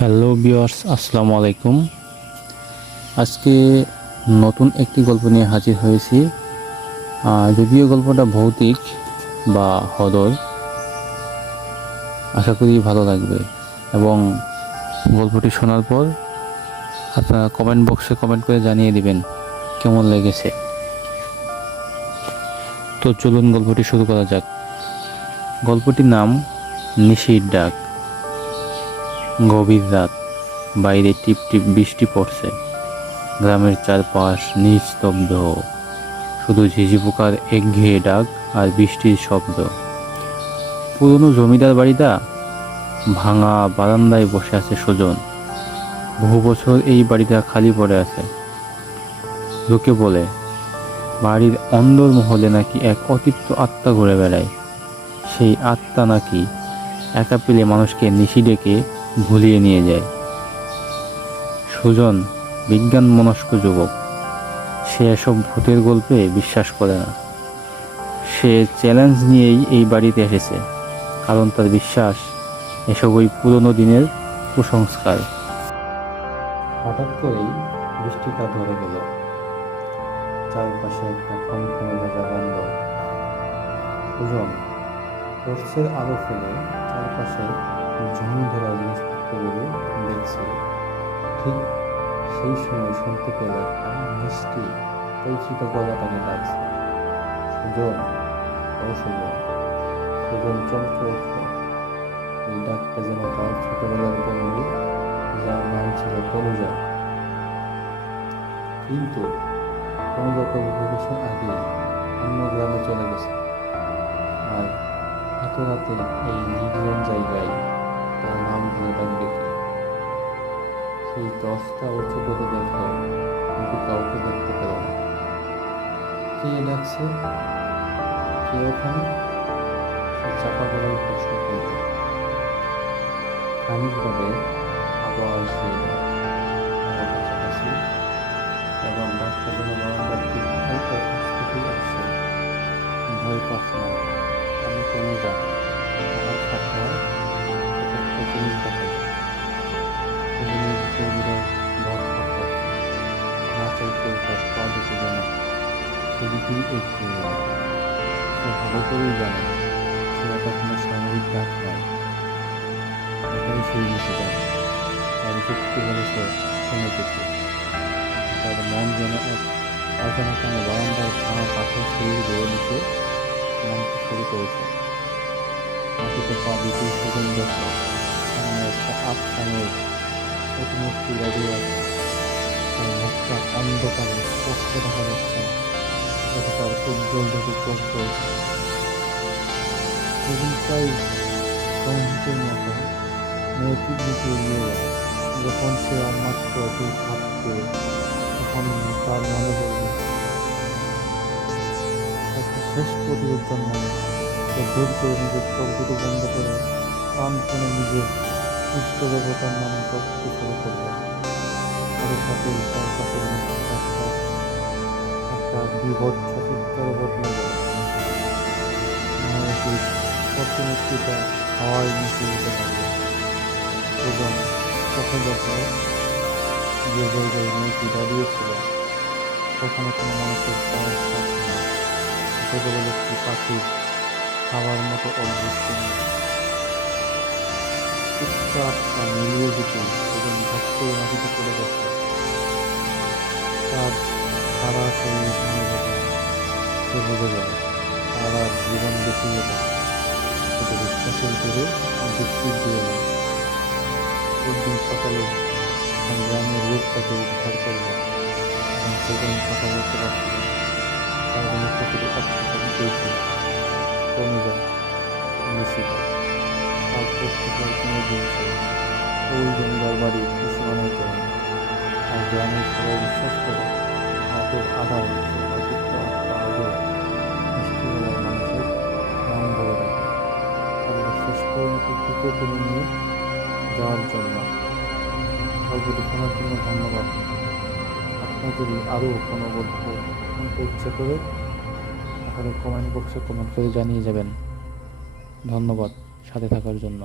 Hello viewers, আসসালামু আলাইকুম। আজকে নতুন একটি গল্প নিয়ে হাজির হয়েছি। যদিও গল্পটা ভৌতিক বা হরর, আশা করি ভালো লাগবে এবং গল্পটি শোনার পর আপনারা কমেন্ট বক্সে কমেন্ট করে জানিয়ে দিবেন কেমন লেগেছে। তো চলুন গল্পটি শুরু করা যাক। গল্পটির নাম নিশির ডাক। গভীর রাত, বাইরে টিপ টিপ বৃষ্টি পড়ছে। গ্রামের চারপাশ নিস্তব্ধ, শুধু ঝিঝি পোকার একঘেয়ে ডাক আর বৃষ্টির শব্দ। পুরনো জমিদার বাড়িটা, ভাঙা বারান্দায় বসে আছে সুজন। বহু বছর এই বাড়িটা খালি পড়ে আছে। লোকে বলে বাড়ির অন্দর মহলে নাকি এক অতৃপ্ত আত্মা ঘুরে বেড়ায়। সেই আত্মা নাকি একা পেলে মানুষকে নিশি ডেকে ভুলিয়ে নিয়ে যায়। সুজন বিজ্ঞান মনস্ক যুবক। সে এসব ভূতের গল্পে বিশ্বাস করে না। সে চ্যালেঞ্জ নিয়েই এই বাড়িতে এসেছে, কারণ তার বিশ্বাস এসব ওই পুরনো দিনের কুসংস্কার। হঠাৎ করেই বৃষ্টিটা ধরে গেল। চারপাশে একটা থমথমে ভেজা বন্ধ। সুজন টর্চের আলো ফেলে চারপাশে ঝুম ধরা জিনিসপত্রগুলো দেখছিল। ঠিক সেই সময় শুনতে পেল একটা মিষ্টি পরিচিত গলা তাকে ডাকছে, সুজন, ও সুজন। সুজন চমকে উঠল। এই ডাকটা যেন তার ছোটবেলার বন্ধু, যার নাম ছিল তনুজা। কিন্তু তনুজা তো বহু বছর আগেই অন্য গ্রামে চলে গেছে, আর এত রাতে এই নির্জন জায়গায় তার নাম ধরে ডাকবে কে? সেই টর্চটা উঁচু করে দেখল, কিন্তু কাউকে দেখতে পেল না। কে ডাকছে? কে ওখানে? সে চাপা গলায় প্রশ্ন করল। খানিক বাদে আবার সেই আরো কাছাকাছি, এবং ডাক্তার যেন বারান্দার ঠিক হালকা কাছাকাছি আসছে। ভয় পাস না, আমি কোনো যাই, আমার সাথে একটা জিনিস দেখাই। সেদিনের ভিতরে বিরাট ভর থাকতে না চাইতেও তার পা দুটো যেন সেদিকেই এগিয়ে গেল। সে ভালো করেই জানে সে এটা কোনো সামরিক ডাক নয়, এটাই সেই নিশিটা। তার যুক্তি বলে সে শুনে যেতে। তার মন যেন এক অজানা কানে বারান্দার ভাঙা কাঠের সিঁড়ি বেয়ে নিচে নামতে শুরু করেছে। মাটিতে পা দিতেই সুগন্ধ দেখল সামনে একটা আফসানের প্রতিমূর্তি দাঁড়িয়ে আছে। তার মুখটা অন্ধকারে স্পষ্ট দেখা যাচ্ছে না, তবে তার উজ্জ্বল দুটি চোখ রয়েছে। সেদিন প্রায় সংহিতের মতো মেয়েটির দিকে এগিয়ে গেল। যখন সে আর মাত্র দুই থাকবে, তখন তার মনে পড়ল একটা শেষ প্রতিরোধ জন্মানো। সে জোর করে নিজের চোখ দুটো বন্ধ করে কান শুনে নিজের ইষ্ট দেবতার নামে জপতে শুরু করল। সাথে সাথেই তার কাছে একটা বিভৎস চিৎকারে বদলে গেল। মায়াবীর প্রতিমূর্তিটা হাওয়ায় মিশে যেতে লাগলো। এবং চোখে দেখল যে জায়গায় মেয়েটি দাঁড়িয়েছিল সেখানে কোনো মানুষের পায়ের ছাপ নেই। কেবল একটি পাখির খাবার মতো অদ্ভুত চিহ্ন। চিৎকারটা মিলিয়ে দিতে এবং ভক্ত মাটিতে পড়ে গেছে। তার সারা শরীর ভেঙে গেল। সে বুঝে গেল তার আর জীবন বেঁচে গেল শুধু বিশ্বাসের জোরে, যুক্তির দিয়ে নয়। একদিন সকালে গ্রামের লোক তাকে উদ্ধার করল এবং সেদিন কথা বলতে পারছিল। তার মুখে শুধু একটা শব্দই ছিল, তনুজা, নিশিতা। তার প্রত্যেকের কোনো দিন ছিল ওই জমিদার বাড়ির পিছনের জমি। আর গ্রামের সবাই বিশ্বাস করে রাতের আধারে সে অতিরিক্ত আত্মা আজও মিষ্টি গলার মানুষের নাম ধরে রাখে, তাদের শেষ পরিণতি দিকে টেনে নিয়ে যাওয়ার জন্য। গল্পটি শোনার জন্য ধন্যবাদ। আপনার যদি আরও কোনো গল্প শুনতে ইচ্ছে করে তাহলে কমেন্ট বক্সে কমেন্ট করে জানিয়ে যাবেন। ধন্যবাদ সাথে থাকার জন্য।